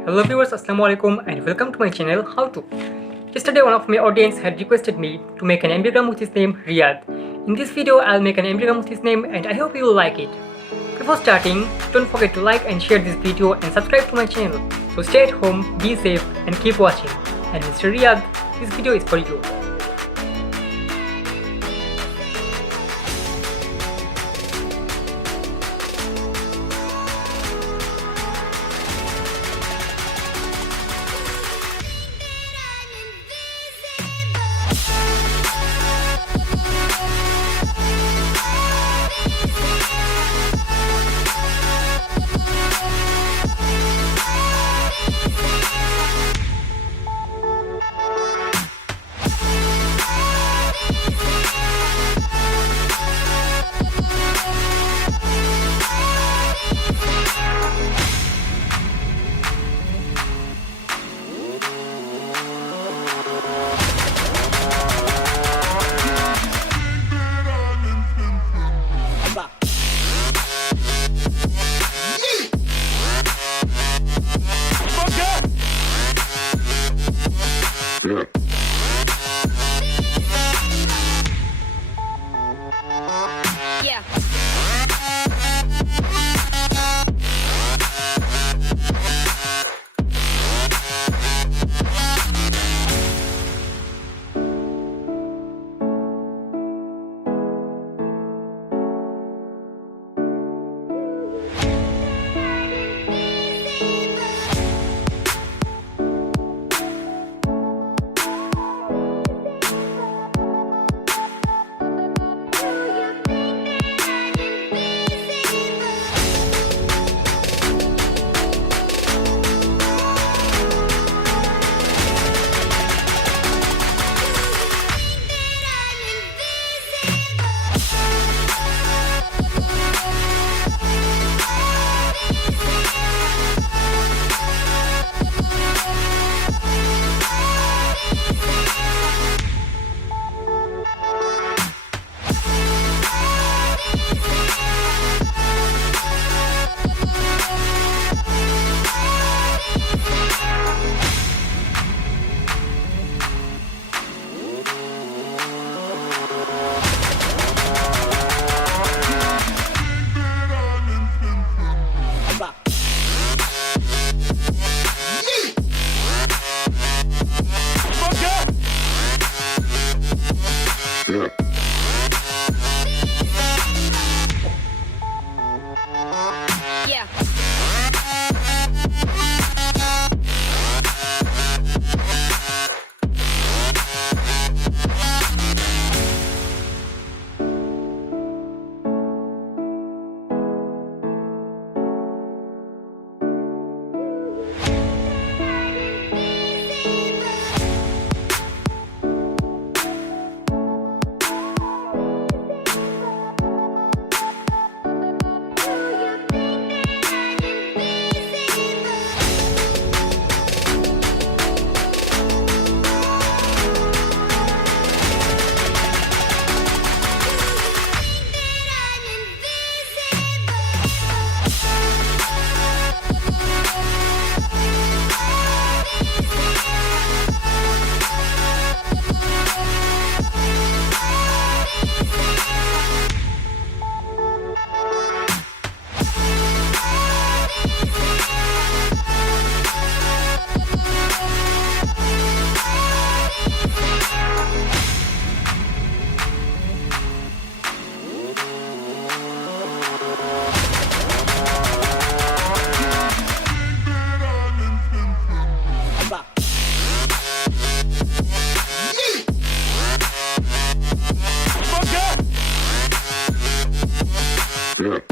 Hello viewers, Assalamualaikum and welcome to my channel How2. Yesterday one of my audience had requested me to make an ambigram with his name Riyadh. In this video I'll make an ambigram with his name and I hope you will like it. Before starting, don't forget to like and share this video and subscribe to my channel. So stay at home, be safe and keep watching. And Mr. Riyadh, this video is for you. Yeah. Yeah. Yeah.